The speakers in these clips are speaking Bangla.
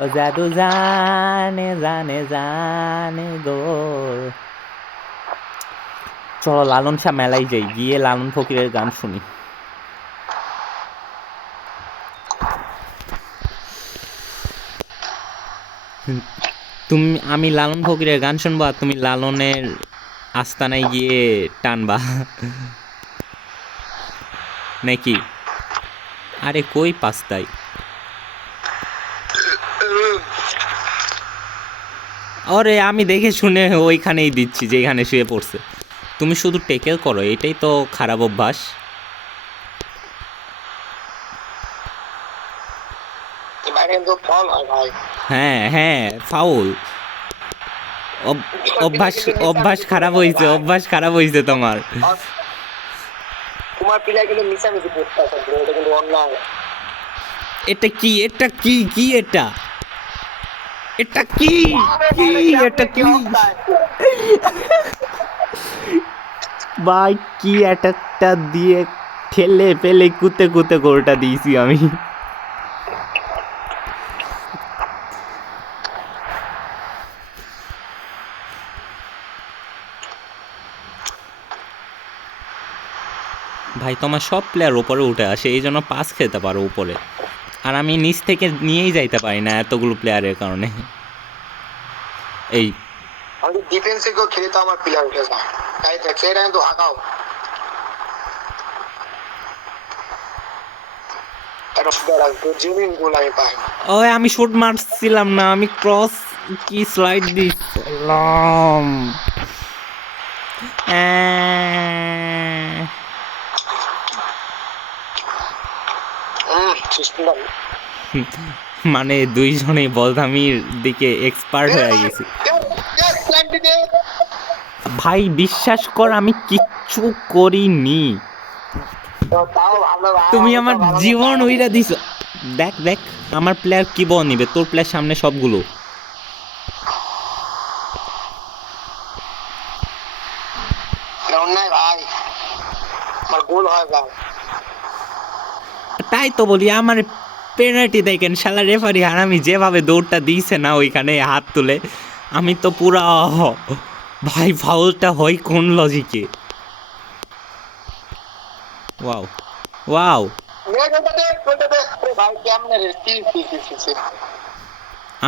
ও জাদু জানে জানে জানে গো। চলো লালন শাহ মেলায় যাই, গিয়ে লালন ফকিরের গান শুনি। আমি লালন ফকিরের গান শুনবো আর তুমি লালনের আস্তানায় গিয়ে টানবা নাকি? আরে কই পাস্তাই, আরে আমি দেখে শুনে ওইখানেই দিচ্ছি যেখানে শুয়ে পড়ছে। তুমি শুধু টেকেল করো, এটাই তো খারাপ অভ্যাস। হ্যাঁ হ্যাঁ, ফাউল। অভ্যাস, অভ্যাস খারাপ হয়েছে, অভ্যাস খারাপ হয়েছে তোমার। তোমার প্লেয়ার কিন্তু মিশামিশি করতেছে, এটা কিন্তু অন্যায়। এটা কি, এটা কি, কি এটা, এটা কি, কি এটা কি ভাই, কি অ্যাটাকটা দিয়ে ঠেলে ফেলে কুতে কুতে গোলটা দিয়েছি আমি। ভাই তোমার সব প্লেয়ার উপরে উঠে আসে, এই জন্য পাস খেতে পারো উপরে, আর আমি নিচ থেকে নিয়েই যাইতে পারি না এতগুলো প্লেয়ারের কারণে। এই আমি ডিফেন্সে কেউ খেলে তো আমার প্লেয়ার উঠে যায়, তাই দেখছে এটা কিন্তু হাঁকাও। ওই আমি শুট মারছিলাম না, আমি ক্রস কি স্লাইড দিছিলাম। মানে দুইজনেই বলদামির দিকে এক্সপার্ট হয়ে গেছি। ভাই বিশ্বাস কর আমি কিচ্ছু করিনি, তুমি আমার জীবন উইরা দিছো। দেখ দেখ আমার প্লেয়ার কি বল নিবে, তোর প্লেয়ার সামনে সবগুলো। তাই তো বলি আমার পেনাল্টি দেখেন, শালা রেফারি হারামি যেভাবে দৌড়টা দিয়েছে না ওইখানে হাত তুলে, আমি তো পুরা ভাই ফাউলটা হয় কোন লজিকে। ওয়াও ওয়াও,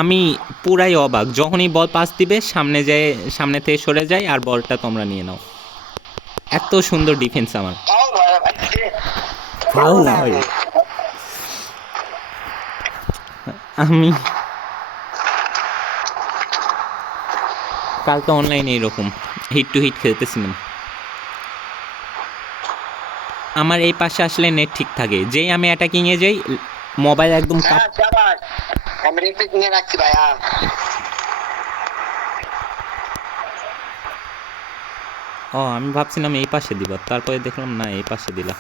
আমি পুরাই অবাক, যখনই বল পাস দিবে সামনে যায়, সামনে থেকে সরে যায় আর বলটা তোমরা নিয়ে নাও। এত সুন্দর ডিফেন্স আমার। ফাউল ভাই, আমি কালকে অনলাইনে এরকম হিট টু হিট খেলতেছিলাম। আমার এই পাশে আসলে নেট ঠিক থাকে, যেই আমি অ্যাটাকিংয়ে যাই মোবাইল একদম কাপ। ও আমি ভাবছিলাম এই পাশে দিব, তারপরে দেখলাম না এই পাশে দিলা।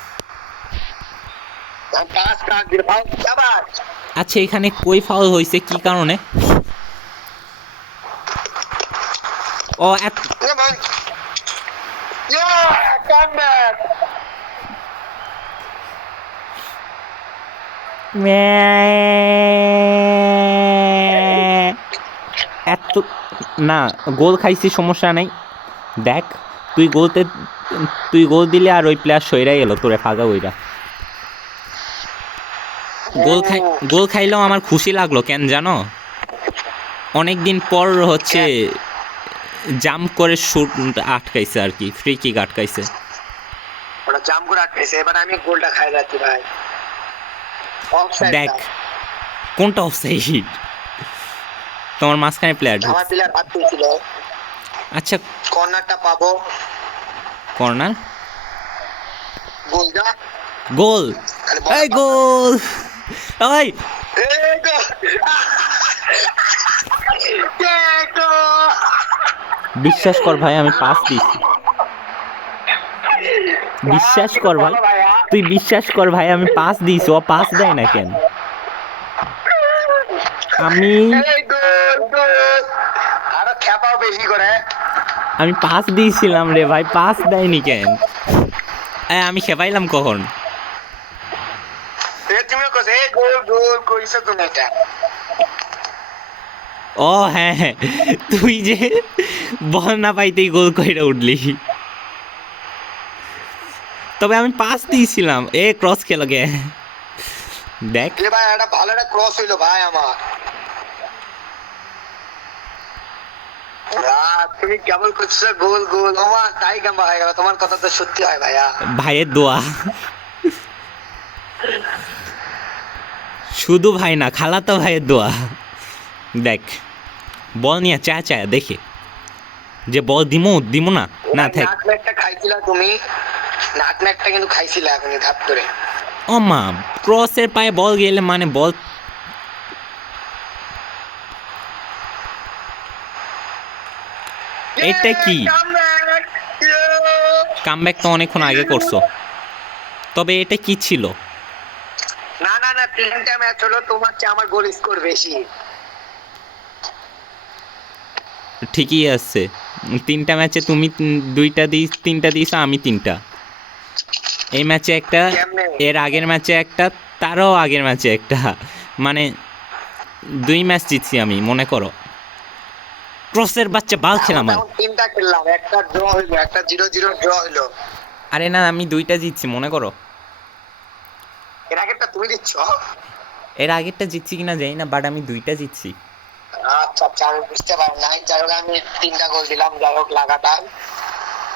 আচ্ছা এখানে কই ফাউল হয়েছে কি কারণে? ও এত না, গোল খাইছি সমস্যা নাই। দেখ তুই গোল দিলে আর ওই প্লেয়ার সইরাই এলো তোরে ফাঁকা ওইরা। গোল খাইলেও আমার খুশি লাগলো কেন জানো, অনেক দিন পর হচ্ছে জাম্প করে শুট আটকাইছে আর কি, ফ্রি কিক আটকাইছে। ওটা জাম্প করে আটকাইছে, এবার আমি গোলটা খাই যাচ্ছি ভাই। দেখ কোনটা অফসাইড, তোমার মাঝখানে প্লেয়ার ঢুকছে, আমার প্লেয়ার হাত তুলছিল। আচ্ছা কর্নারটা পাবো, কর্নার, গোল যা, গোল, এই গোল, ওই বিশ্বাস কর ভাই আমি পাস দিছি, বিশ্বাস কর ভাই, তুই বিশ্বাস কর ভাই আমি পাস দিছি, ও পাস দেয় না কেন? আমি পাস দিয়েছিলাম রে ভাই, পাস দেয়নি কেন? আমি খেপাইলাম কখন? ও হ্যাঁ হ্যাঁ, তুই যে বল না পাইতেই গোল কইরা উঠলি। তবে আমি পাস দিয়েছিলাম, এ ক্রস খেলো গে দেখ। এ ভাই একটা ভালো একটা ক্রস হইলো ভাই আমার। তুমি কেবল করছো গোল গোল, আমার তাই কাম্বা হয়ে গেল। তোমার কথা তো সত্যি হয় ভাইয়া। ভাইয়ের দোয়া, শুধু ভাই না খালাতো ভাইয়ের দোয়া। দেখ বল নিয়ে চা চায় দেখে যে বল দিমু দিমু না না থাক। নাটম্যাগটা খাইছিলা তুমি, নাটম্যাগটা কিন্তু খাইছিলা এখনই ধাপ করে। ও মা, ক্রসের পায়ে বল গেলে মানে বল। এটা কি কামব্যাক তো অনেকক্ষণ আগে করছো, তবে এটা কি ছিল? না না না, তিনটা ম্যাচ হলো, তোমার চেয়ে আমার গোল স্কোর বেশি। ঠিকই আছে, তিনটা ম্যাচে তুমি দুইটা দিস, তিনটা দিয়েছো, আমি তিনটা। এই ম্যাচে একটা, কেমনে? এর আগের ম্যাচে একটা, তারও আগের ম্যাচে একটা, মানে 2 ম্যাচ জিতছি আমি মনে করো। ক্রসের বাচ্চা বাল খেলাম আর। এখন তিনটা খেললাম, একটা ড্র হইলো, একটা 0-0 ড্র হইলো। আরে না, আমি 2টা জিতছি মনে করো। এর আগেরটা তুমি দিচ্ছ? এর আগেরটা জিতছি কিনা জানি না, বাট আমি 2টা জিতছি। আচ্ছা আচ্ছা, আমি বুঝতে পারি নাই। যাই হোক, আমি তিনটা গোল দিলাম, যাই হোক লাগাতার।